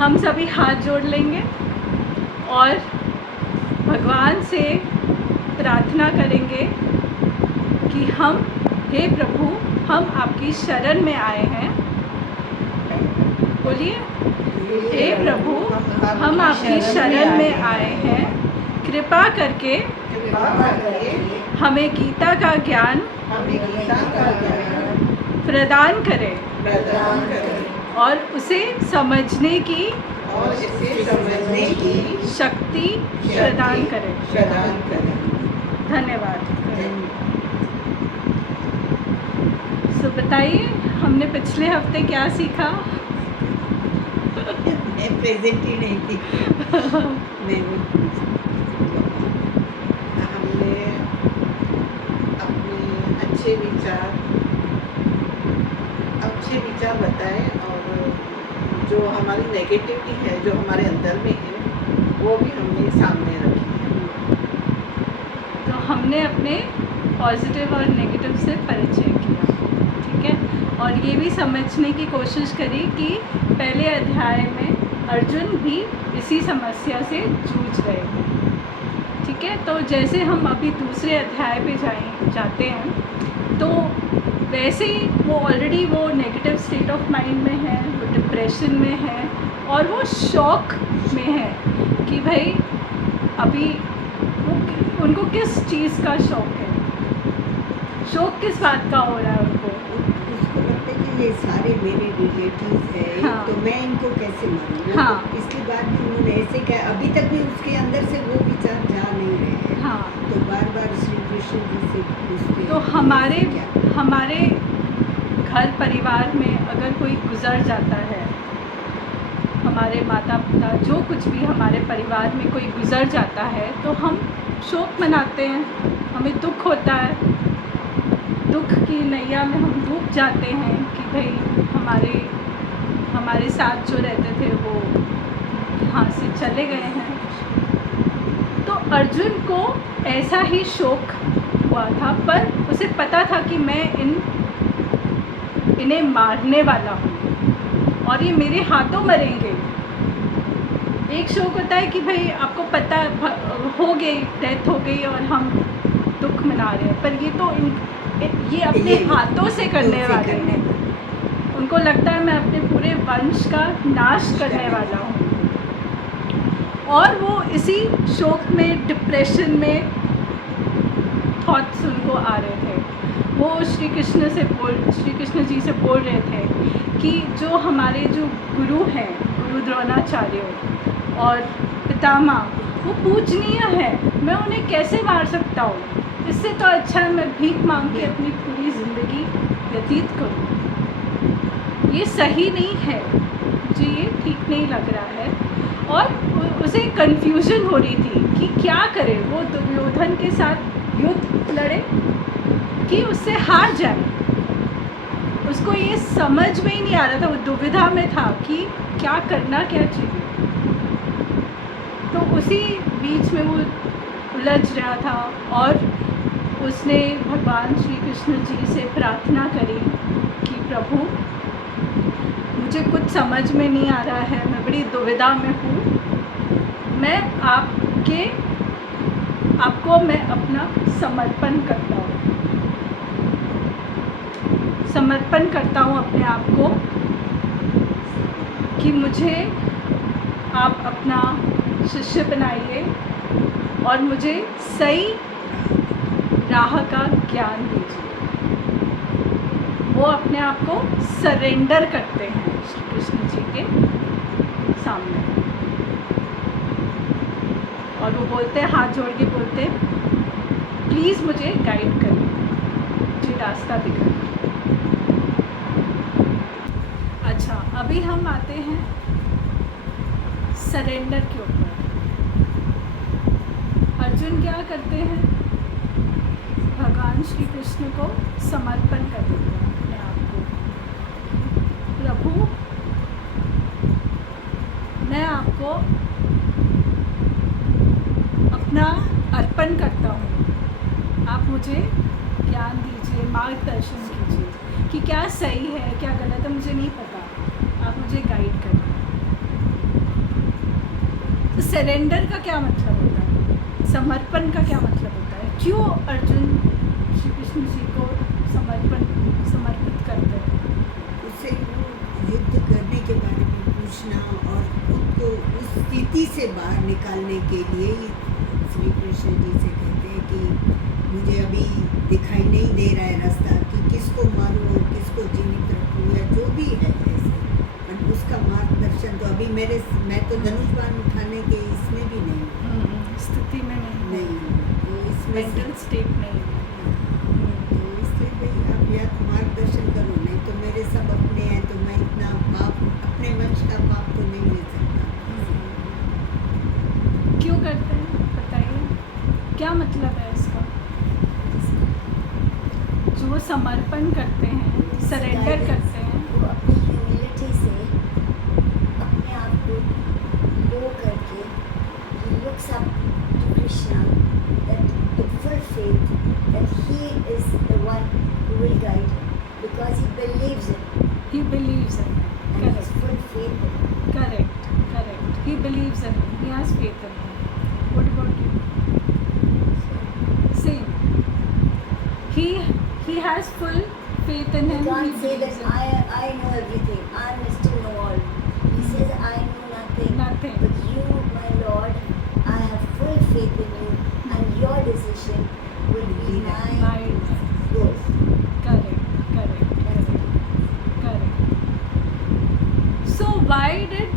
हम सभी हाथ जोड़ लेंगे और भगवान से प्रार्थना करेंगे कि हे प्रभु, हम आपकी शरण में आए हैं। बोलिए, हे प्रभु, हम आपकी शरण में आए हैं। कृपा करके हमें गीता का ज्ञान प्रदान करें और उसे समझने की शक्ति प्रदान करें। धन्यवाद। तो बताइए, हमने पिछले हफ्ते क्या सीखा? मैं प्रेजेंट ही नहीं थी। हमने अपने अच्छे विचार बताए और जो हमारी नेगेटिविटी है, जो हमारे अंदर में है, वो भी हमने सामने रखी है। तो हमने अपने पॉजिटिव और नेगेटिव से परिचय किया, ठीक है। और ये भी समझने की कोशिश करी कि पहले अध्याय में अर्जुन भी इसी समस्या से जूझ रहे हैं, ठीक है। तो जैसे हम अभी दूसरे अध्याय पे जाते हैं, तो वैसे ही वो ऑलरेडी वो नेगेटिव स्टेट ऑफ माइंड में है, वो डिप्रेशन में है और वो शॉक में है कि भाई अभी उनको किस चीज़ का शौक है, शौक किस बात का हो रहा है उनको लगता है कि ये सारे मेरे रिलेटिव्स हैं। हाँ। तो मैं इनको कैसे मानूं? हाँ। इसके बाद भी उन्होंने ऐसे कहा, अभी तक भी उसके अंदर से वो विचार जा नहीं रहे हैं। हाँ। तो बार बार श्री कृष्ण जी से पूछते तो हमारे घर परिवार में अगर कोई गुजर जाता है, हमारे माता पिता जो कुछ भी हमारे परिवार में कोई गुजर जाता है, तो हम शोक मनाते हैं, हमें दुख होता है, दुख की नैया में हम डूब जाते हैं कि भाई हमारे साथ जो रहते थे वो यहाँ से चले गए हैं। तो अर्जुन को ऐसा ही शोक हुआ था, पर उसे पता था कि मैं इन्हें मारने वाला हूँ और ये मेरे हाथों मरेंगे। एक शोक होता है कि भाई आपको पता हो गई, डेथ हो गई और हम दुख मना रहे हैं, पर ये तो ये अपने हाथों से करने वाले हैं। उनको लगता है मैं अपने पूरे वंश का नाश करने वाला हूँ, और वो इसी शोक में, डिप्रेशन में थॉट्स उनको आ रहे थे। वो श्री कृष्ण जी से बोल रहे थे कि जो हमारे जो गुरु हैं, गुरु द्रोणाचार्य और पितामह, वो पूजनीय है, मैं उन्हें कैसे मार सकता हूँ? इससे तो अच्छा है मैं भीख मांग के अपनी पूरी ज़िंदगी व्यतीत करूँ। ये सही नहीं है, मुझे ये ठीक नहीं लग रहा है। और उसे कन्फ्यूजन हो रही थी कि क्या करे, वो दुर्योधन के साथ युद्ध लड़े कि उससे हार जाए। उसको ये समझ में ही नहीं आ रहा था, वो दुविधा में था कि क्या करना क्या चाहिए। तो उसी बीच में वो उलझ रहा था और उसने भगवान श्री कृष्ण जी से प्रार्थना करी कि प्रभु, मुझे कुछ समझ में नहीं आ रहा है, मैं बड़ी दुविधा में हूँ, मैं आपको मैं अपना समर्पण करता हूँ अपने आप को कि मुझे आप अपना शिष्य बनाइए और मुझे सही राह का ज्ञान दीजिए। वो अपने आप को सरेंडर करते हैं श्री कृष्ण जी के सामने, और वो बोलते हैं, हाथ जोड़ के बोलते हैं, प्लीज़ मुझे गाइड करिए, मुझे रास्ता दिखाइए। अच्छा, अभी हम आते हैं सरेंडर के ऊपर। अर्जुन क्या करते हैं? भगवान श्री कृष्ण को समर्पण कर देते हैं अपने आप को। प्रभु, मैं आपको अपना अर्पण करता हूँ, आप मुझे ज्ञान दीजिए, मार्गदर्शन कीजिए कि क्या सही है क्या गलत है, मुझे नहीं पता, आप मुझे गाइड करिए। सरेंडर का क्या मतलब होता है, समर्पण का क्या मतलब होता है? क्यों अर्जुन श्री कृष्ण जी को समर्पित करते हैं? उससे वो युद्ध करने के बारे में पूछना और खुद को उस स्थिति से बाहर निकालने के लिए ही श्री कृष्ण जी से कहते हैं कि मुझे अभी दिखाई नहीं दे रहा है रास्ता कि किसको मारूं और किसको जीवित रखूं या जो भी है ऐसे, पर उसका मार्गदर्शन तो अभी मैं तो धनुष बाण उठाने के इसमें भी नहीं हूं। स्थिति में नहीं तो इसमें मेंटल स्टेट नहीं है। तो इसलिए भाई आप या तो मार्गदर्शन करो, नहीं तो मेरे सब अपने हैं तो मैं इतना पाप अपने वंश का पाप तो नहीं ले सकता। क्यों करते हैं बताइए, क्या मतलब है इसका? जो समर्पण करते हैं, सरेंडर करते हैं, वो अपनी ह्यूमिलिटी से अपने आप को लो करके he looks up to Krishna that in full faith that he is the one who will guide him because he believes in he believes in him. and he has full faith in him. Correct. He believes in him. He has faith in him. What about you? Same. He has full faith in He him. can't He say believes that in him. I know everything, I am Mr. Know-all. He says I know nothing. Nothing. But you, my Lord, I have full faith in you and your decision will be my goal. Correct. So why did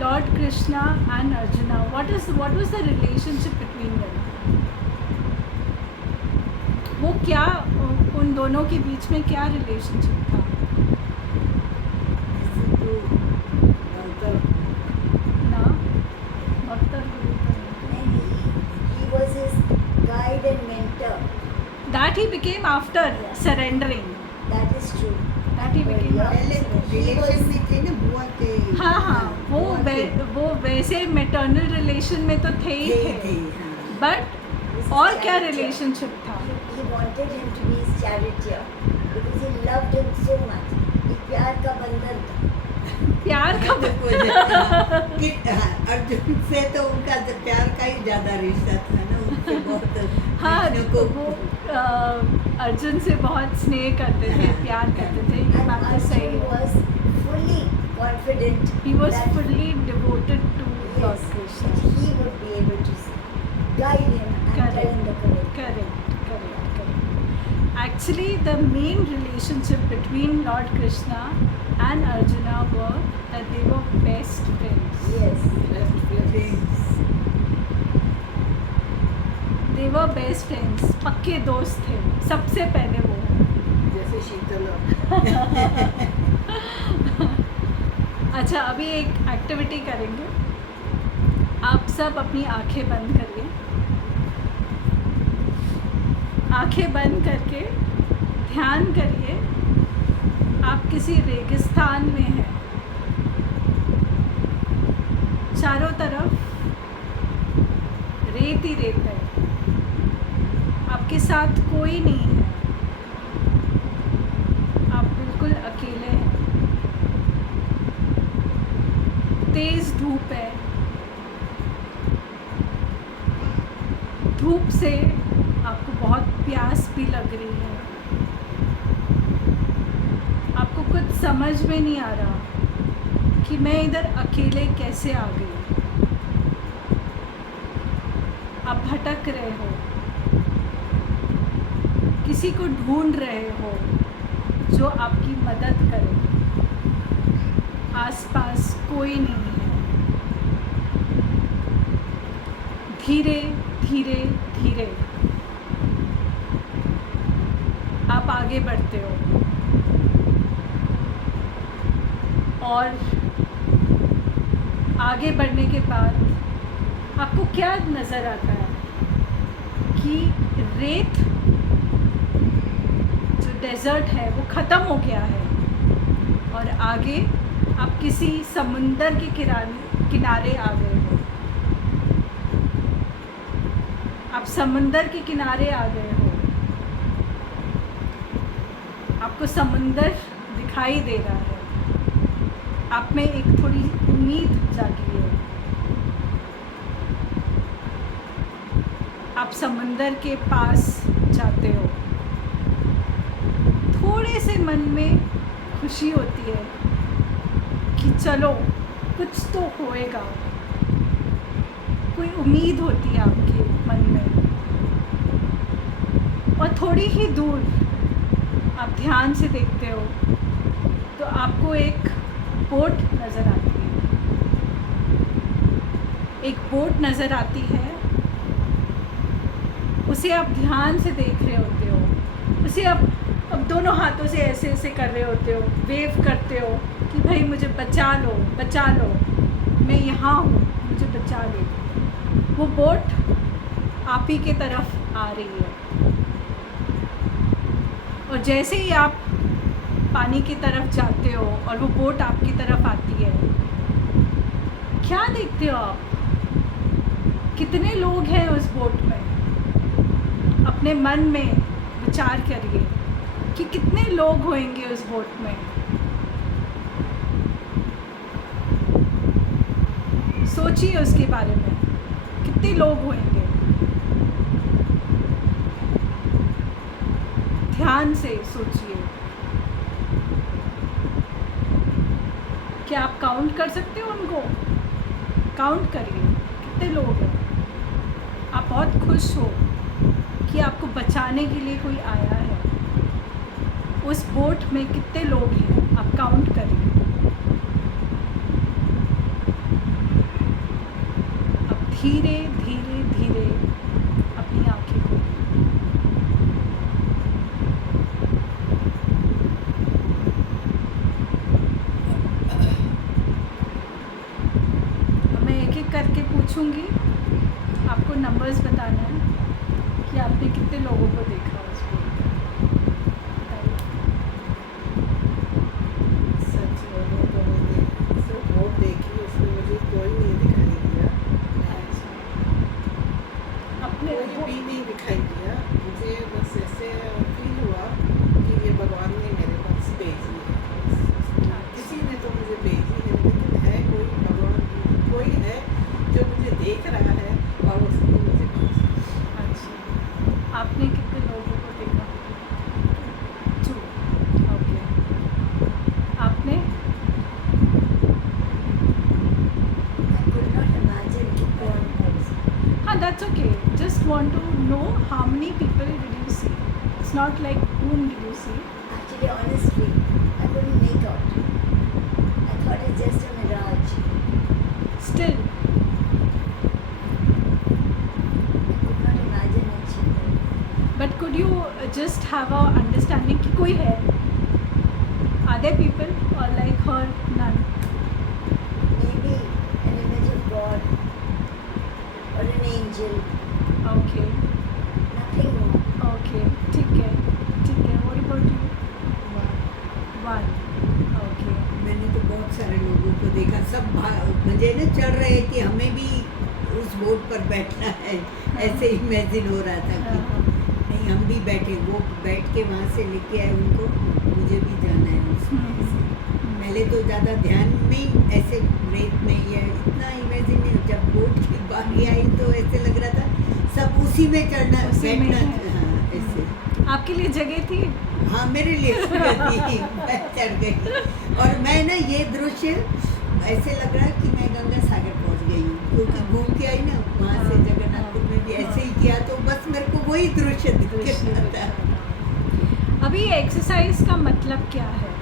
Lord Krishna and Arjuna, what was the relationship between them? वो क्या, उन दोनों के बीच में क्या relationship था? ऐसे तो अंतर ना भक्तर गुरु का नहीं। And he was his guide and mentor. That he became after surrendering. That is true. That he became Yeah. पहले रिलेशन में थे ना बुआ के। हाँ बुआ के वो वैसे मेटर्नल रिलेशन में तो थे ही थे थे, हाँ। बट His और क्या charioteer. रिलेशनशिप था? He wanted him to be his charioteer because he loved him so much. ये प्यार का बंधन था. प्यार का कि अर्जुन से तो उनका प्यार का ही ज्यादा रिश्ता था ना, उनसे बहुत हाँ कृष्ण तो को वो अर्जुन से बहुत स्नेह करते थे, प्यार करते थे, ये And बात तो सही Arjun है। was fully confident He was that fully devoted to Lord yes, Krishna. that he would be able to guide him and tell him the correct. Correct. Actually, the main relationship between Lord Krishna and Arjuna were that they were best friends. Yes. best friends. They were best friends. पक्के दोस्त थे सबसे पहले वो। जैसे शीतल और अच्छा, अभी एक एक्टिविटी करेंगे। आप सब अपनी आंखें बंद करिए। आंखें बंद करके ध्यान करिए, आप किसी रेगिस्तान में हैं, चारों तरफ रेत ही रेत है, आपके साथ कोई नहीं है, आप बिल्कुल अकेले हैं, तेज धूप है, धूप से आपको बहुत प्यास भी लग रही है, आपको कुछ समझ में नहीं आ रहा कि मैं इधर अकेले कैसे आ गई। आप भटक रहे हो, किसी को ढूंढ रहे हो जो आपकी मदद करे, आसपास कोई नहीं है। धीरे धीरे धीरे आप आगे बढ़ते हो और आगे बढ़ने के बाद आपको क्या नज़र आता है कि रेत जो डेजर्ट है वो ख़त्म हो गया है और आगे आप किसी समुंदर के किनारे आ गए हो। आप समुंदर के किनारे आ गए हो, आपको समुंदर दिखाई दे रहा है, आप में एक थोड़ी उम्मीद जागी है आप समंदर के पास जाते हो, थोड़े से मन में खुशी होती है कि चलो कुछ तो होएगा, कोई उम्मीद होती है आपके मन में। और थोड़ी ही दूर आप ध्यान से देखते हो तो आपको एक बोट नज़र आती है, एक बोट नज़र आती है। उसे आप ध्यान से देख रहे होते हो, उसे आप अब दोनों हाथों से ऐसे ऐसे कर रहे होते हो, वेव करते हो कि भाई मुझे बचा लो, बचा लो, मैं यहाँ हूँ, मुझे बचा लो। वो बोट आप ही के तरफ आ रही है और जैसे ही आप पानी की तरफ जाते हो और वो बोट आपकी तरफ आती है, क्या देखते हो आप? कितने लोग हैं उस बोट में? अपने मन में विचार करिए कि कितने लोग होंगे उस बोट में। सोचिए उसके बारे में, कितने लोग होंगे। ध्यान से सोचिए। क्या आप काउंट कर सकते हो उनको? काउंट करिए कितने लोग हैं। आप बहुत खुश हो कि आपको बचाने के लिए कोई आया है। उस बोट में कितने लोग हैं, आप काउंट करिए। अब धीरे धीरे धीरे अपनी आंखें खोलिए। मैं एक एक करके पूछूंगी, आपको नंबर्स बताना है कि आपने कितने लोगों को देखा उस बोट में। बताइए। सच बोलूं तो मैंने सिर्फ बोट देखी, उसमें मुझे कोई नहीं दिखाई दिया, अपने कोई भी नहीं दिखाई दिया। मुझे बस ऐसे फील हुआ कि ये भगवान ने मेरे पास भेजी है। किसी ने तो मुझे भेजी है, लेकिन है कोई, भगवान कोई है जो मुझे देख रहा है और उसने मुझे भेजी। अच्छा, आपने कितने लोगों को देखा? 2। ओके। आपने? I could not imagine कि कौन was. हाँ, that's okay. Just want to know how many people did you see? It's not like whom did you see. Actually, honestly, I couldn't make out. I thought it's just a mirage. Still, I could not imagine a cheetah. but could you just have a understanding कि कोई है? Are there people or like her none? Maybe an image of God or an angel. Okay. Nothing more. Okay. ठीक है. ठीक है. What about you? One. Okay. मैंने तो बहुत सारे लोगों को देखा, सब मुझे ना चढ़ रहे कि हमें भी उस बोट पर बैठना है, ऐसे इमेजिन हो रहा था कि नहीं हम भी बैठे, वो बैठ के वहाँ से लेके आए उनको, मुझे भी जाना है उसमें ऐसे। पहले तो ज़्यादा ध्यान में ऐसे रेत में या इतना इमेजिन नहीं, जब बोट की बारी आई तो ऐसे लग रहा था सब उसी में चढ़ना, उसी में बैठना। है। हाँ ऐसे। आपके लिए जगह थी? हाँ मेरे लिए जगह थी, मैं चढ़ गई। और मैं ना ये दृश्य ऐसे लग रहा है कि मैं गंगा सागर पहुंच गई हूँ, क्योंकि घूम के आई ना वहाँ से जगन्नाथपुर में भी ऐसे ही किया, तो बस मेरे को वही दृश्य दिख रहा था। अभी एक्सरसाइज का मतलब क्या है?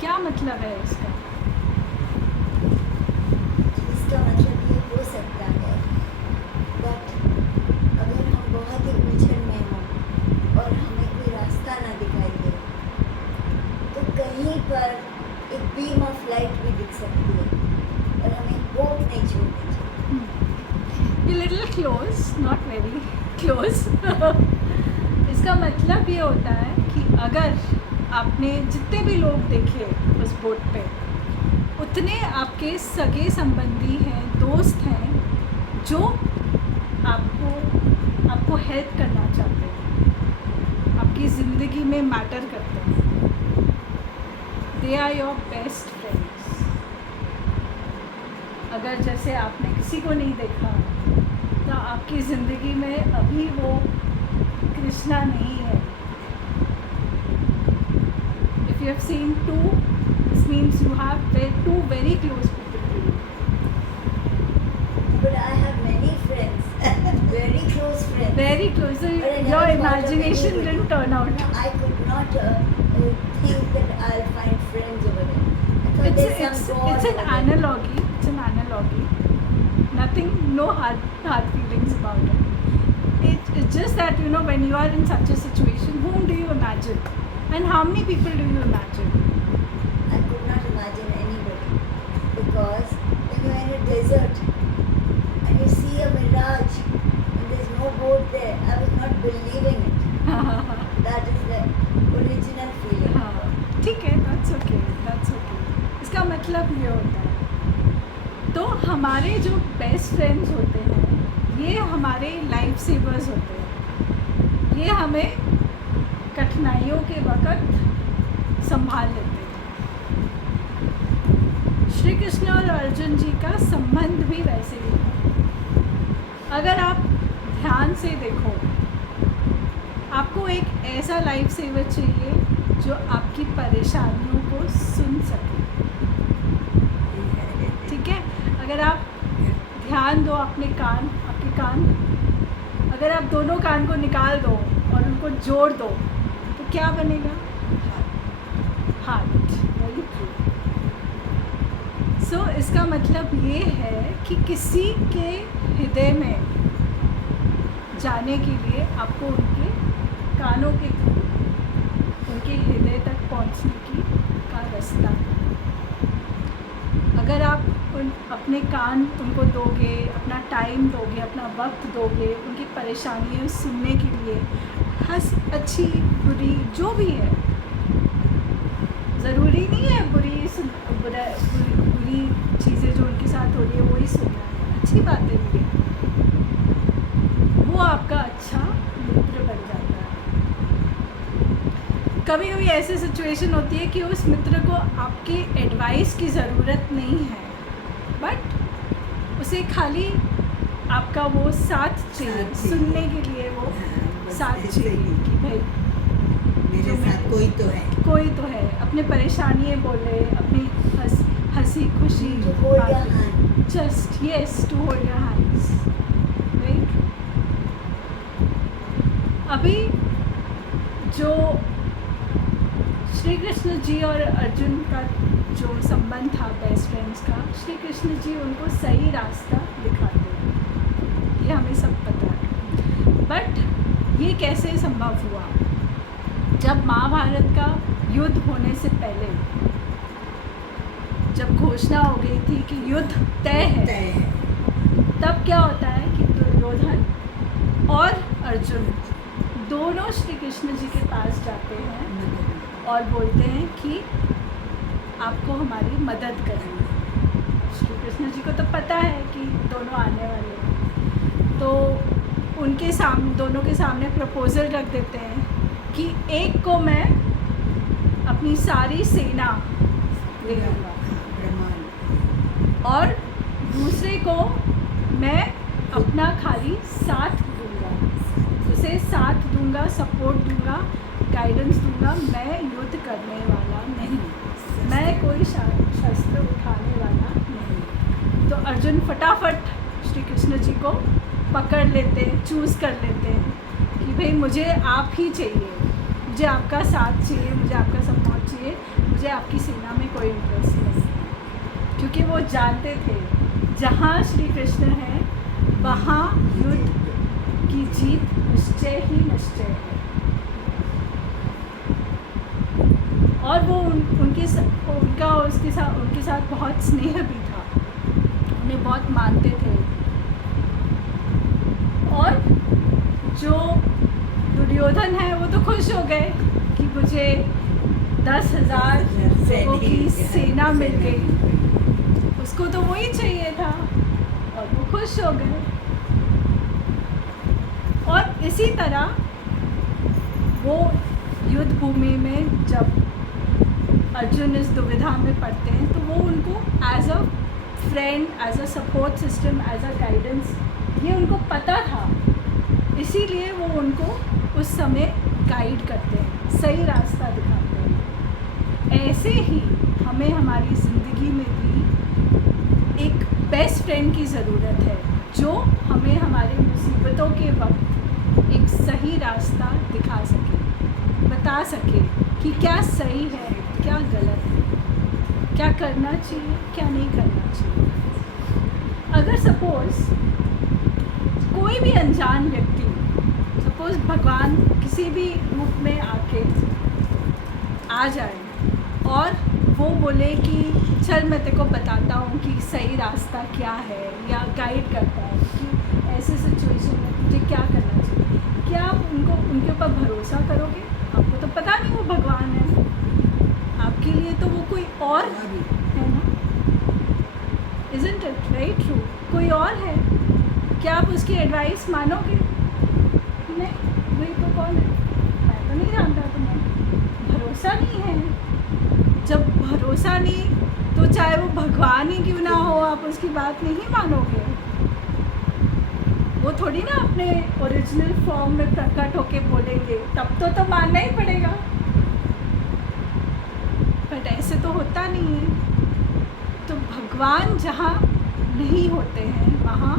क्या मतलब है इसका? इसका मतलब ये हो सकता है बट अगर हम बहुत ही उलझन में हों और हमें कोई रास्ता ना दिखाई दे तो कहीं पर एक बीम ऑफ लाइट भी दिख सकती है और हमें होप नहीं छोड़नी चाहिए। ये little close, not very close. इसका मतलब ये होता है कि अगर आपने जितने भी लोग देखे उस बोट पे, उतने आपके सगे संबंधी हैं, दोस्त हैं जो आपको हेल्प करना चाहते हैं, आपकी ज़िंदगी में मैटर करते हैं। They are your best friends. अगर जैसे आपने किसी को नहीं देखा तो आपकी ज़िंदगी में अभी वो कृष्णा नहीं है. If you have seen two, this means you have two very close people to you. But I have many friends, very close friends. Very close. So But I never your thought of imagination anybody. didn't turn out. No, I could not think that I'll find friends over there. I thought there's some God It's an over there. analogy. It's an analogy. Nothing, no hard feelings about it. It's just that, you know, when you are in such a situation, whom do you imagine? And how many people do you imagine? I could not imagine anybody because when you're in a desert and you see a mirage and there's no boat there, I was not believing it. That is the original feeling. हाँ, ठीक है, that's okay. इसका मतलब ये होता है. तो हमारे जो बेस्ट फ्रेंड्स होते हैं, ये हमारे लाइफ सेवर्स होते हैं. ये हमें कठिनाइयों के वक़्त संभाल लेते हैं. श्री कृष्ण और अर्जुन जी का संबंध भी वैसे ही है. अगर आप ध्यान से देखो, आपको एक ऐसा लाइफ सेवर चाहिए जो आपकी परेशानियों को सुन सके. ठीक है, अगर आप ध्यान दो आपके कान, अगर आप दोनों कान को निकाल दो और उनको जोड़ दो तो क्या बनेगा? हार्ट. Very true. सो इसका मतलब ये है कि किसी के हृदय में जाने के लिए आपको उनके कानों के थ्रू उनके हृदय तक पहुंचने का रास्ता. अगर आप अपने कान उनको दोगे, अपना टाइम दोगे, अपना वक्त दोगे उनकी परेशानियाँ सुनने के लिए, अच्छी बुरी जो भी है, ज़रूरी नहीं है बुरी चीज़ें जो उनके साथ हो रही है वही सुनना है. अच्छी बातें भी है, वो आपका अच्छा मित्र बन जाता है. कभी कभी ऐसी सिचुएशन होती है कि उस मित्र को आपकी एडवाइस की ज़रूरत नहीं है, बट उसे खाली आपका वो साथ चाहिए, सुनने के लिए वो साथ चाहिए कि भाई मेरे साथ कोई तो है. अपने परेशानियाँ बोले, अपनी हंसी खुशी To hold your hand. Just yes to hold your hands. Right. अभी जो श्री कृष्ण जी और अर्जुन का जो संबंध था बेस्ट फ्रेंड्स का, श्री कृष्ण जी उनको सही रास्ता दिखाते हैं, ये हमें सब पता है. बट ये कैसे संभव हुआ? जब महाभारत का युद्ध होने से पहले, जब घोषणा हो गई थी कि युद्ध तय है, तब क्या होता है कि दुर्योधन और अर्जुन दोनों श्री कृष्ण जी के पास जाते हैं और बोलते हैं कि आपको हमारी मदद करनी है. श्री कृष्ण जी को तो पता है कि दोनों आने वाले हैं, तो उनके सामने, दोनों के सामने प्रपोज़ल रख देते हैं कि एक को मैं अपनी सारी सेना दे दूँगा और दूसरे को मैं अपना खाली साथ दूँगा, उसे साथ दूँगा, सपोर्ट दूँगा, गाइडेंस दूँगा. मैं युद्ध करने वाला नहीं, मैं कोई शस्त्र उठाने वाला नहीं. तो अर्जुन फटाफट श्री कृष्ण जी को पकड़ लेते हैं, चूज़ कर लेते हैं कि भाई मुझे आप ही चाहिए, मुझे आपका साथ चाहिए, मुझे आपका सपोर्ट चाहिए, मुझे आपकी सेना में कोई इंटरेस्ट नहीं. क्योंकि वो जानते थे जहाँ श्री कृष्ण है वहाँ युद्ध की जीत निश्चय ही निश्चय है. और वो उनके साथ बहुत स्नेह भी था, उन्हें बहुत मानते थे. और जो दुर्योधन है वो तो खुश हो गए कि मुझे 10,000 लोगों की सेना मिल गई, उसको तो वही चाहिए था और वो खुश हो गए. और इसी तरह वो युद्ध भूमि में जब अर्जुन इस दुविधा में पड़ते हैं तो वो उनको as a friend, as a support system, as a guidance ये उनको पता था, इसीलिए वो उनको उस समय गाइड करते हैं, सही रास्ता दिखाते हैं। ऐसे ही हमें हमारी ज़िंदगी में भी एक बेस्ट फ्रेंड की ज़रूरत है, जो हमें हमारी मुसीबतों के वक्त एक सही रास्ता दिखा सके, बता सके कि क्या सही है, क्या गलत है, क्या करना चाहिए, क्या नहीं करना चाहिए। अगर सपोज़ कोई भी अनजान व्यक्ति, सपोज़ भगवान किसी भी रूप में आके आ जाए और वो बोले कि चल मैं तेरे को बताता हूँ कि सही रास्ता क्या है, या गाइड करता है कि ऐसे सिचुएशन में तुझे क्या करना चाहिए, क्या आप उनके ऊपर भरोसा करोगे? आपको तो पता नहीं वो भगवान है, आपके लिए तो वो कोई और है ना। Isn't it very true? कोई और है, क्या आप उसकी एडवाइस मानोगे? नहीं, वही तो कौन है, मैं तो नहीं जानता तुम्हें, भरोसा नहीं है। जब भरोसा नहीं तो चाहे वो भगवान ही क्यों ना हो, आप उसकी बात नहीं मानोगे। वो थोड़ी ना अपने ओरिजिनल फॉर्म में प्रकट होके बोलेंगे, तब तो मानना ही पड़ेगा। बट ऐसे तो होता नहीं है। तो भगवान जहाँ नहीं होते हैं वहाँ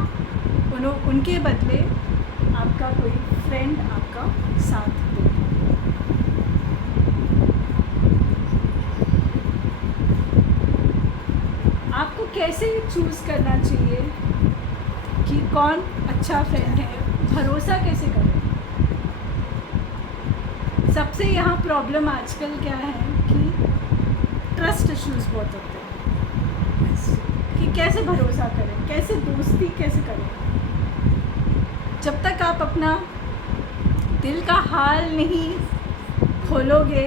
उनके बदले आपका कोई फ्रेंड आपका साथ दे। आपको कैसे चूज़ करना चाहिए कि कौन अच्छा फ्रेंड है, भरोसा कैसे करें? सबसे यहाँ प्रॉब्लम आजकल क्या है कि ट्रस्ट इश्यूज़ बहुत होते हैं कि कैसे भरोसा करें, कैसे दोस्ती कैसे करें। जब तक आप अपना दिल का हाल नहीं खोलोगे,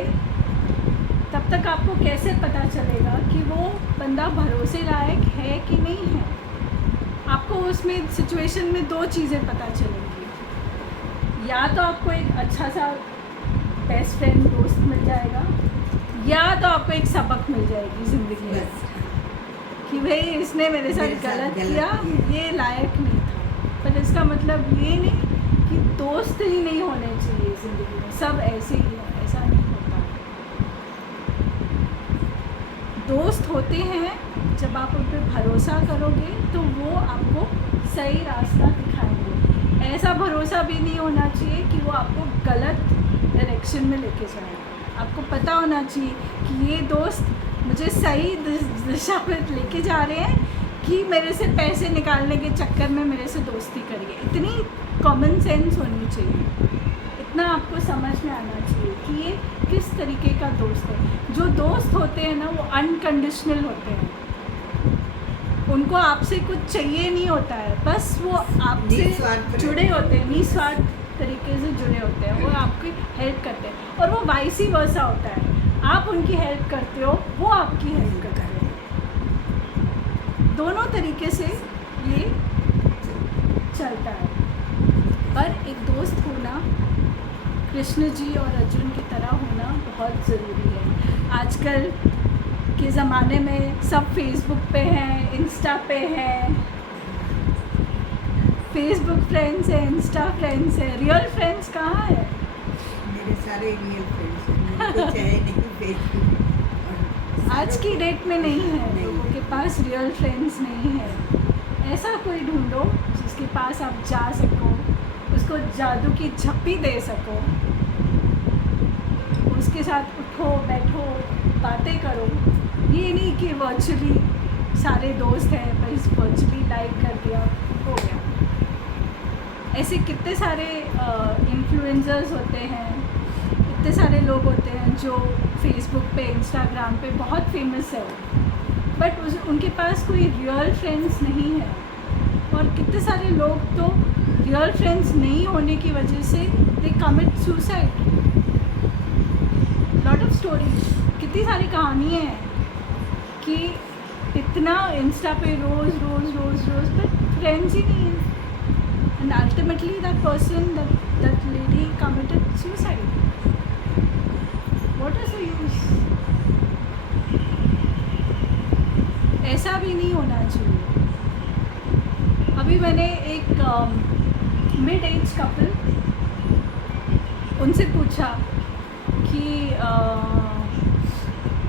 तब तक आपको कैसे पता चलेगा कि वो बंदा भरोसे लायक है कि नहीं है। आपको उसमें सिचुएशन में दो चीज़ें पता चलेंगी, या तो आपको एक अच्छा सा बेस्ट फ्रेंड दोस्त मिल जाएगा, या तो आपको एक सबक मिल जाएगी ज़िंदगी में कि भाई इसने मेरे साथ गलत किया, ये लायक नहीं था। पर इसका मतलब ये नहीं कि दोस्त ही नहीं होने चाहिए ज़िंदगी में, सब ऐसे ही हैं, ऐसा नहीं होता। दोस्त होते हैं जब आप उन पर भरोसा करोगे तो वो आपको सही रास्ता दिखाएंगे। ऐसा भरोसा भी नहीं होना चाहिए कि वो आपको गलत डायरेक्शन में लेके जाए। आपको पता होना चाहिए कि ये दोस्त मुझे सही दिशा पर लेके जा रहे हैं कि मेरे से पैसे निकालने के चक्कर में मेरे से दोस्ती करिए। इतनी कॉमन सेंस होनी चाहिए, इतना आपको समझ में आना चाहिए कि ये किस तरीके का दोस्त है। जो दोस्त होते हैं ना वो अनकंडीशनल होते हैं, उनको आपसे कुछ चाहिए नहीं होता है, बस वो आपसे जुड़े होते हैं, निस्वार्थ तरीके से जुड़े होते हैं, वो आपकी हेल्प करते हैं। और वो वाइसी वर्सा होता है, आप उनकी हेल्प करते हो, वो आपकी हेल्प करते हैं। दोनों तरीके से ये चलता है। पर एक दोस्त होना कृष्ण जी और अर्जुन की तरह होना बहुत ज़रूरी है। आजकल के ज़माने में सब फेसबुक पे हैं, इंस्टा पे हैं। फेसबुक फ्रेंड्स है, इंस्टा फ्रेंड्स है, रियल फ्रेंड्स कहाँ है? मेरे सारे रियल फ्रेंड्स हैं, कुछ है नहीं फेसबुक। आज की डेट में नहीं है, नहीं। लोगों के पास रियल फ्रेंड्स नहीं है। ऐसा कोई ढूंढो जिसके पास आप जा सको, उसको जादू की झप्पी दे सको, उसके साथ उठो बैठो बातें करो। ये नहीं कि वर्चुअली सारे दोस्त हैं, बस वर्चुअली लाइक कर दिया हो गया। ऐसे कितने सारे इन्फ्लुएंसर्स होते हैं, इतने सारे लोग होते हैं जो फेसबुक पे, इंस्टाग्राम पे बहुत फेमस है, बट उनके पास कोई रियल फ्रेंड्स नहीं है। और कितने सारे लोग तो रियल फ्रेंड्स नहीं होने की वजह से दे commit suicide. Lot of stories, कितनी सारी कहानियाँ हैं कि इतना इंस्टा पे रोज़ पर फ्रेंड्स ही नहीं है। And ultimately that person, that lady committed suicide. What is the use? ऐसा भी नहीं होना चाहिए। अभी मैंने एक मिड एज कपल, उनसे पूछा कि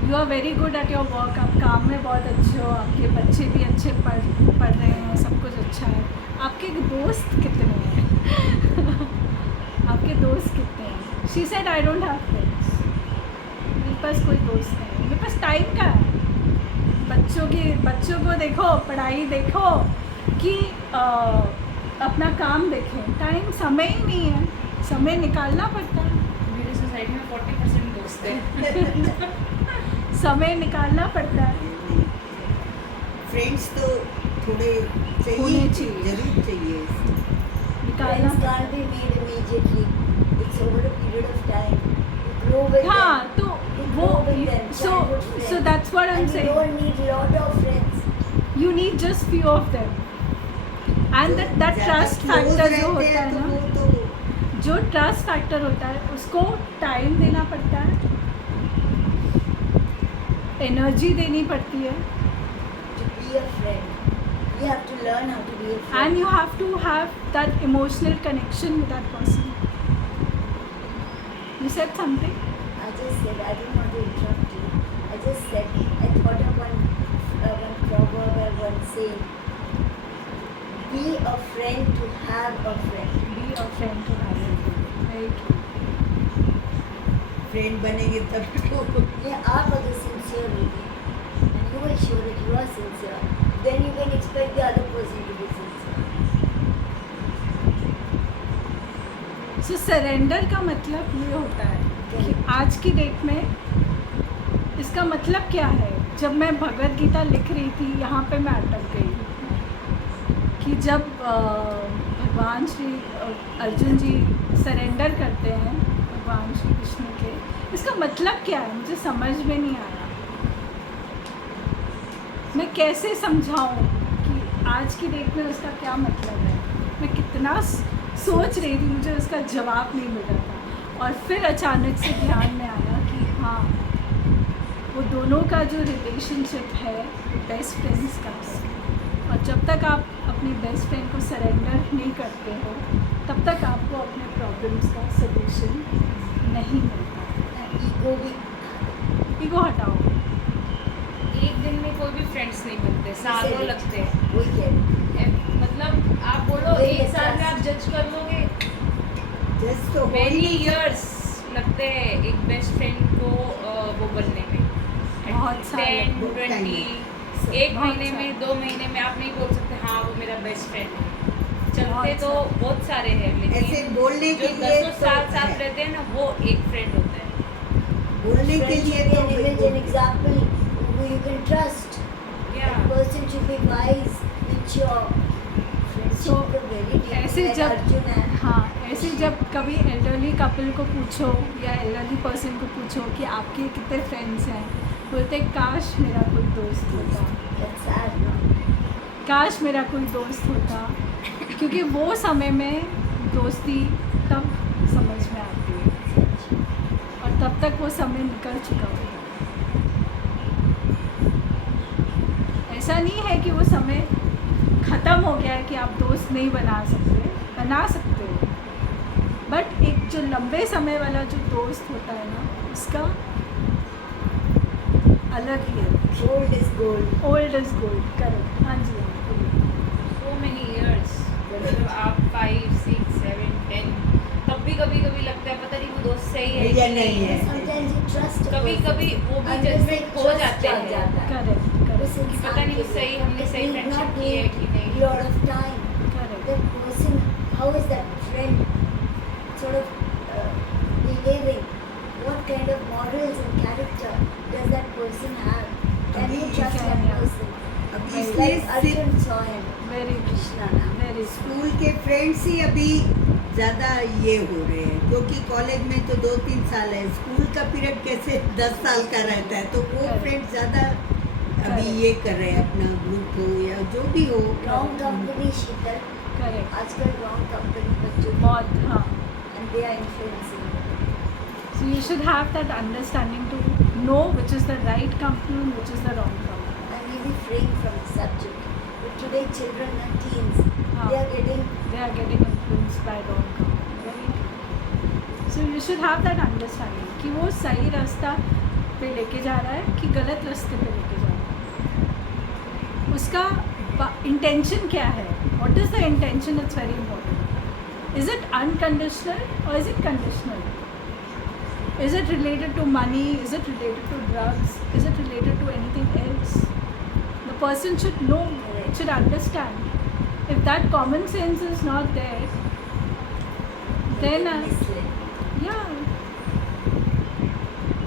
you are very good at your work, आप काम में बहुत अच्छे हो, आपके बच्चे भी अच्छे पढ़ रहे हैं, सब कुछ अच्छा है, आपके दोस्त कितने हैं? आपके दोस्त कितने हैं? She said I don't have friends, मेरे पास कोई दोस्त नहीं है, मेरे पास टाइम का है। बच्चों को देखो, पढ़ाई देखो कि अपना काम देखें, टाइम समय ही नहीं है, समय निकालना पड़ता है, मेरी सोसाइटी में 40% दोस्त हैं। समय निकालना पड़ता है। फ्रेंड्स तो थोड़े होने चाहिए, चाहिए। जरूर चाहिए। निकालना Friends पड़ता can't be made immediately. It's over a period of time. You grow with है। हाँ, them. तो You वो grow with them. Childhood so friends. that's what I'm And you saying. don't need lot of friends. You need just few of them, and that ज्यादा trust close factor जो रहते होता हैं है तो ना, वो तो जो ट्रस्ट फैक्टर होता है उसको टाइम देना पड़ता है, एनर्जी देनी पड़ती है, To be a friend, you have to learn how to be a friend. and you have to have that emotional connection with that person. You said something? I just said, I didn't want to interrupt you. I just said, I thought of one proverb or one saying. Be a friend to have a friend. Be a friend to have a friend. Very true. Friend बनेंगे तब तो Yeah, आप अगर sincere होगी, and you will show that you are sincere, then you can expect the other person to be sincere. So surrender का मतलब ये होता है कि आज की डेट में इसका मतलब क्या है। जब मैं भगवत गीता लिख रही थी, यहाँ पे मैं अटक गई कि जब भगवान श्री अर्जुन जी सरेंडर करते हैं भगवान श्री कृष्ण के, इसका मतलब क्या है मुझे समझ में नहीं आया। मैं कैसे समझाऊं कि आज की डेट में उसका क्या मतलब है। मैं कितना सोच रही थी, मुझे उसका जवाब नहीं मिल रहा था, और फिर अचानक से ध्यान में आया कि हाँ, वो दोनों का जो रिलेशनशिप है बेस्ट फ्रेंड्स का है, और जब तक आप अपने बेस्ट फ्रेंड को सरेंडर नहीं करते हो तब तक आपको अपने प्रॉब्लम्स का सलूशन नहीं मिलता। Ego भी ईगो हटाओ। एक दिन में कोई भी फ्रेंड्स नहीं बनते, सालों लगते हैं। वही कह रही हूँ। मतलब आप बोलो वही एक साल में बच्चा- आप जज कर लोगे, जस्ट तो हो ही मेनी नहीं इयर्स लगते हैं एक बेस्ट फ्रेंड को वो बनने में। बहुत साल 10, बहुत time 20, एक बहुत महीने में, साल। 2 महीने में आप नहीं बोल सकते हाँ वो मेरा बेस्ट फ्रेंड है। चलते बहुत तो साल। बहुत सारे हैं, ऐसे लेकिन बोलने जो के लिए 10 तो साल साथ है। रहते हैं ना, वो एक फ्रेंड होता है। बोलने के Friend लिए should be तो an image, an बिल्कुल example who you can trust. Yeah. That person should be wise, mature. Friendship So, तो very deep ऐसे like जब Arjun and हाँ, ऐसे जब कभी एल्डरली कपल को पूछो या एल्डरली पर्सन को पूछो कि आपके कितने फ्रेंड्स हैं, बोलते काश मेरा कोई दोस्त होता, that's sad, no? काश मेरा कोई दोस्त होता, क्योंकि वो समय में दोस्ती तब समझ में आती है और तब तक वो समय निकल चुका होता है। ऐसा नहीं है कि वो समय ख़त्म हो गया है कि आप दोस्त नहीं बना सकते हो, बट एक जो लंबे समय वाला जो दोस्त होता है ना, उसका अलग ही है। Old is gold. Old is gold, correct. हाँ जी, हाँ, बोलिए। So many years, मतलब आप 5, 6, 7, 10, तब भी कभी लगता है पता नहीं वो दोस्त सही है या कि नहीं है। Sometimes you trust a कभी person. वो भी And this जजमेंट like हो trust जाते आ हैं। जाता है। करेक्ट उस करेक्ट इंसान पता नहीं के वो लिए। सही, हमने It सही need friendship not की है take कि नहीं। lot of time. Correct. That person, how is that friend sort of behaving? What kind of morals and character does that person have? Can you अभी trust क्या that है? person? अभी Right. इसलिए Like Arjun saw him, very Krishna now. Very school के friends ही अभी ज़्यादा ये हो रहे हैं, क्योंकि कॉलेज में तो 2-3 साल है, स्कूल का पीरियड कैसे 10 साल का रहता है, तो वो Correct. फ्रेंड्स ज़्यादा अभी Correct. ये कर रहे हैं, अपना ग्रुप हो या जो भी हो। Wrong company, Sheetal. करेक्ट, आजकल wrong company बच्चों की, बहुत। हाँ, and they are influencing. so you should have that understanding to know which is the right company and which is the wrong company. I may be fraying from the subject, but today children and teens हाँ They are getting they are getting influenced by wrong karma. Very true. So you should have that understanding कि वो सही रास्ता पे लेके जा रहा है कि गलत रास्ते पे लेके जा रहा है, उसका इंटेंशन क्या है, what is the intention, it's very important. Is it unconditional और is it conditional? Is it related to money? Is it related to drugs? Is it related to anything else? The person should know, should understand. If that common sense is not there, then misled. yeah.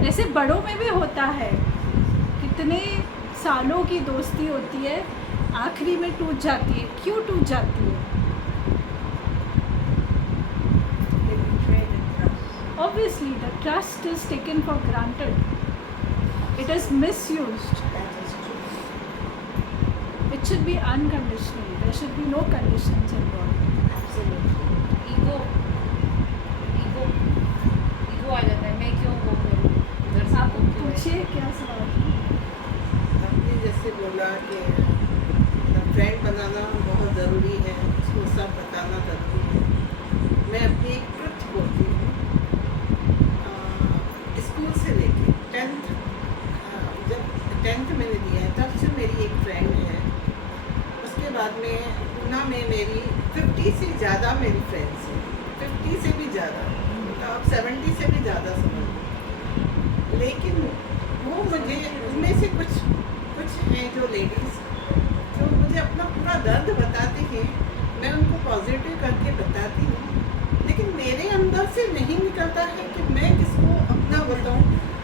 ऐसे बड़ों में भी होता है, कितने सालों की दोस्ती होती है, आखिरी में टूट जाती है. क्यों टूट जाती है? They betray the trust. Obviously, the trust is taken for granted. It is misused. That is true. It should be unconditional. There should be no conditions involved. Absolutely. Ego ego ego आ जाता है, मैं क्यों वो करूँ, उधर से आप वो क्यों है? पूछिए क्या सवाल है? आपने जैसे बोला कि फ्रेंड बनाना बहुत ज़रूरी है, उसको सब बताना ज़रूरी है. मैं अपनी एक ट्रुथ बोलती हूँ. स्कूल से लेके 10th, जब 10th मैंने दिया है तब से मेरी एक फ्रेंड है. उसके बाद में पूना में मेरी 50 से ज़्यादा मेरी फ्रेंड्स हैं, 50 से भी ज़्यादा, मतलब आप 70 से भी ज़्यादा समझ लो. लेकिन वो मुझे उनमें से कुछ हैं जो लेडीज़ जो मुझे अपना पूरा दर्द बताते हैं, मैं उनको पॉजिटिव करके बताती हूँ, लेकिन मेरे अंदर से नहीं निकलता है कि मैं किसको अपना बताऊँ.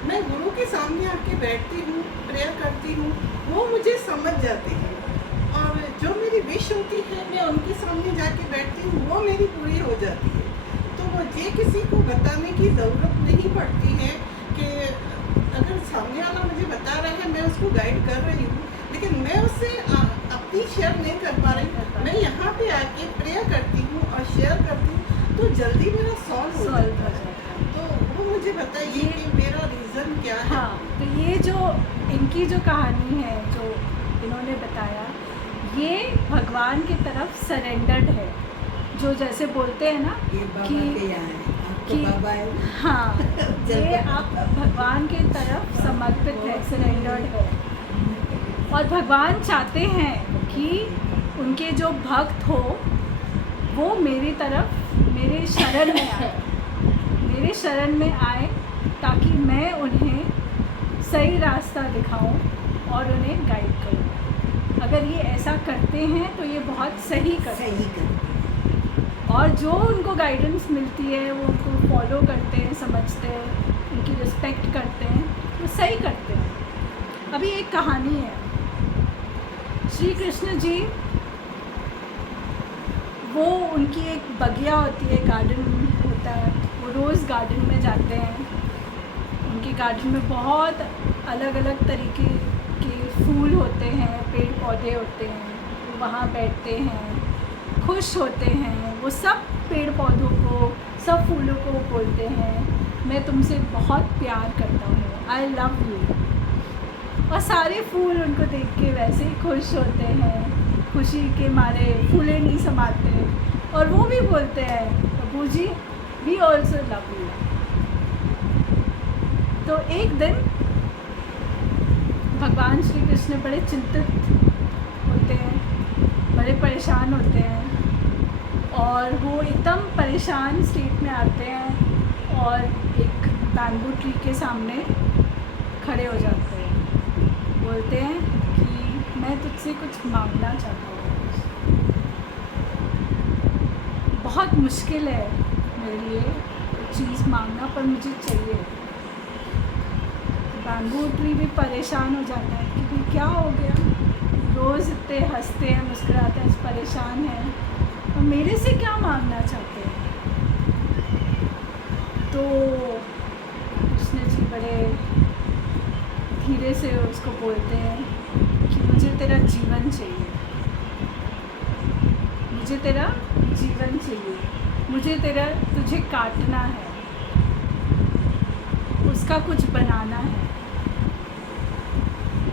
मैं गुरु के सामने आके बैठती हूँ, प्रेयर करती हूँ, वो मुझे समझ जाते हैं, और जो मेरी विश होती है मैं उनके सामने जाके बैठती हूँ, वो मेरी पूरी हो जाती है. तो मुझे किसी को बताने की ज़रूरत नहीं पड़ती है कि अगर सामने वाला मुझे बता रहा है, मैं उसको गाइड कर रही हूँ, लेकिन मैं उससे अपनी शेयर नहीं कर पा रही हूँ. मैं यहाँ पे आके प्रेयर करती हूँ और शेयर करती हूँ, तो जल्दी मेरा सॉल्व हो Solve हो जाता है. जाता है. तो वो मुझे बताइए कि मेरा रीज़न क्या है. हाँ, तो ये जो इनकी जो कहानी है जो इन्होंने बताया, ये भगवान की तरफ सरेंडर्ड है. जो जैसे बोलते हैं ना ये बाबा कि के यहाँ है, आपको कि- बाबा है. हाँ, ये आप भगवान के तरफ समर्पित है, सरेंडर्ड है. और भगवान चाहते हैं कि उनके जो भक्त हो वो मेरी तरफ, मेरे शरण में आए, मेरे शरण में आए, ताकि मैं उन्हें सही रास्ता दिखाऊं और उन्हें गाइड करूं. अगर ये ऐसा करते हैं तो ये बहुत सही करते हैं, सही कर. और जो उनको गाइडेंस मिलती है वो उनको फॉलो करते हैं, समझते हैं, उनकी रिस्पेक्ट करते हैं, वो सही करते हैं. अभी एक कहानी है. श्री कृष्ण जी, वो उनकी एक बगिया होती है, गार्डन होता है, वो रोज़ गार्डन में जाते हैं. उनके गार्डन में बहुत अलग अलग तरीके के फूल होते हैं, पेड़ पौधे होते हैं. वो वहाँ बैठते हैं, खुश होते हैं. वो सब पेड़ पौधों को, सब फूलों को बोलते हैं, मैं तुमसे बहुत प्यार करता हूँ, आई लव यू. और सारे फूल उनको देख के वैसे ही खुश होते हैं, खुशी के मारे फूले नहीं समाते. और वो भी बोलते हैं, प्रभु जी वी ऑल्सो लव यू. तो एक दिन भगवान श्री कृष्ण बड़े चिंतित होते हैं, बड़े परेशान होते हैं, और वो एकदम परेशान स्टेट में आते हैं और एक बैम्बू ट्री के सामने खड़े हो जाते हैं. बोलते हैं कि मैं तुझसे कुछ मांगना चाहता हूँ. बहुत मुश्किल है मेरे लिए चीज़ मांगना, पर मुझे चाहिए. बैम्बू ट्री भी परेशान हो जाता है कि भाई क्या हो गया, रोज़ इतने हंसते हैं, मुस्कुराते हैं, परेशान हैं, और मेरे से क्या मांगना चाहते हैं. तो कृष्ण जी बड़े धीरे से उसको बोलते हैं कि मुझे तेरा जीवन चाहिए, मुझे तेरा जीवन चाहिए, मुझे तुझे काटना है, उसका कुछ बनाना है.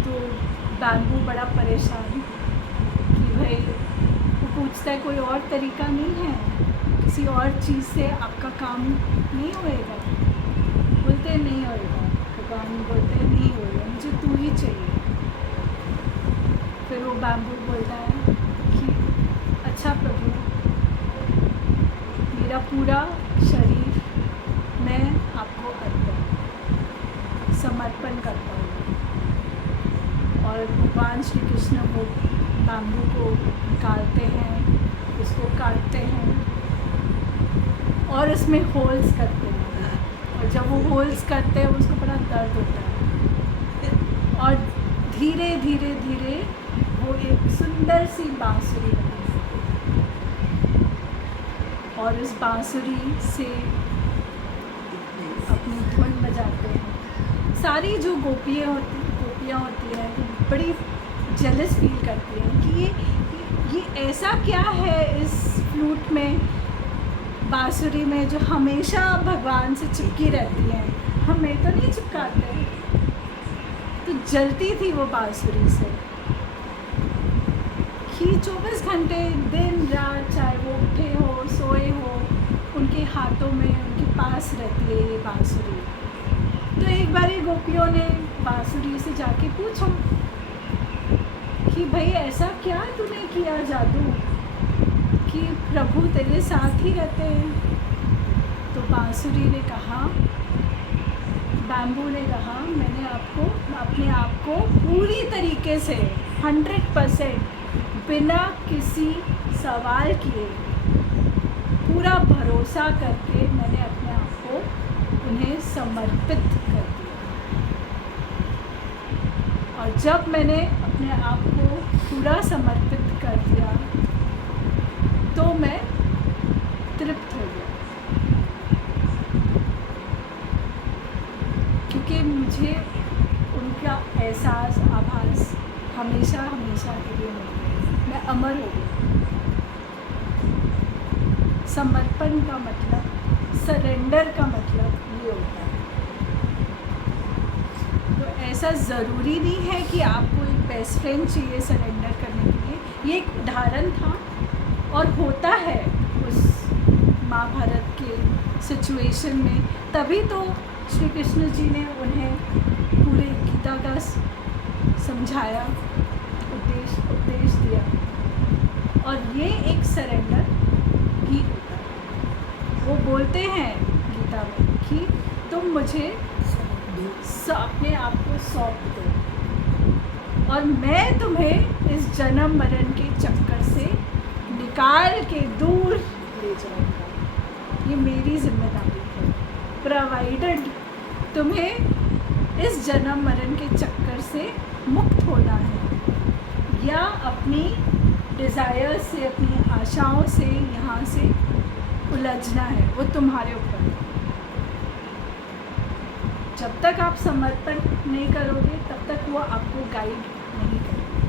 तो बैम्बू बड़ा परेशान कि भाई, वो पूछते ऐसा कोई और तरीका नहीं है, किसी और चीज़ से आपका काम नहीं होएगा। बोलते हैं नहीं होएगा, भगवान बोलते हैं नहीं होएगा, मुझे तू ही चाहिए। फिर वो बैम्बू बोलता है कि अच्छा प्रभु, मेरा पूरा शरीर मैं आपको समर्पण करता हूँ। और भगवान श्री कृष्ण वो बैम्बू को निकालते हैं, उसको काटते हैं और उसमें होल्स करते हैं। और जब वो होल्स करते हैं उसको बड़ा दर्द होता है और धीरे धीरे धीरे वो एक सुंदर सी बांसुरी बनती है और उस बांसुरी से अपनी धुन बजाते हैं। सारी जो गोपियाँ होती हैं वो बड़ी जेलस फील करती हैं कि ये ऐसा क्या है इस फ्लूट में, बांसुरी में, जो हमेशा भगवान से चिपकी रहती हैं, हमें तो नहीं चिपकाते। तो जलती थी वो बांसुरी से कि 24 घंटे दिन रात, चाहे वो उठे हो सोए हो, उनके हाथों में उनके पास रहती है ये बांसुरी। तो एक बार गोपियों ने बांसुरी से जाके पूछा कि भाई ऐसा क्या तूने किया जादू कि प्रभु तेरे साथ ही रहते हैं। तो बांसुरी ने कहा, बैम्बू ने कहा, मैंने अपने आप को पूरी तरीके से 100% बिना किसी सवाल किए पूरा भरोसा करके मैंने अपने आप को उन्हें समर्पित कर दिया। और जब मैंने अपने आप को पूरा समर्पित कर दिया तो मैं तृप्त हो गया, क्योंकि मुझे उनका एहसास, आभास हमेशा हमेशा के लिए मिल गया। मैं अमर हो गया। समर्पण का मतलब, सरेंडर का मतलब ये होता है। तो ऐसा ज़रूरी नहीं है कि आपको एक बेस्ट फ्रेंड चाहिए सरेंडर करने के लिए। ये एक उदाहरण था और होता है उस महाभारत के सिचुएशन में। तभी तो श्री कृष्ण जी ने उन्हें पूरे गीता का समझाया, उपदेश दिया। और ये एक सरेंडर भी होता है। वो बोलते हैं गीता में कि तुम मुझे अपने आप को सौंप दो और मैं तुम्हें इस जन्म मरण के चक्कर से निकाल के दूर ले जाऊंगा। ये मेरी जिम्मेदारी है, प्रोवाइडेड तुम्हें इस जन्म मरण के चक्कर से मुक्त होना है या अपनी डिज़ायर से, अपनी आशाओं से यहाँ से उलझना है, वो तुम्हारे ऊपर है। जब तक आप समर्पण नहीं करोगे तब तक वो आपको गाइड नहीं करेंगे।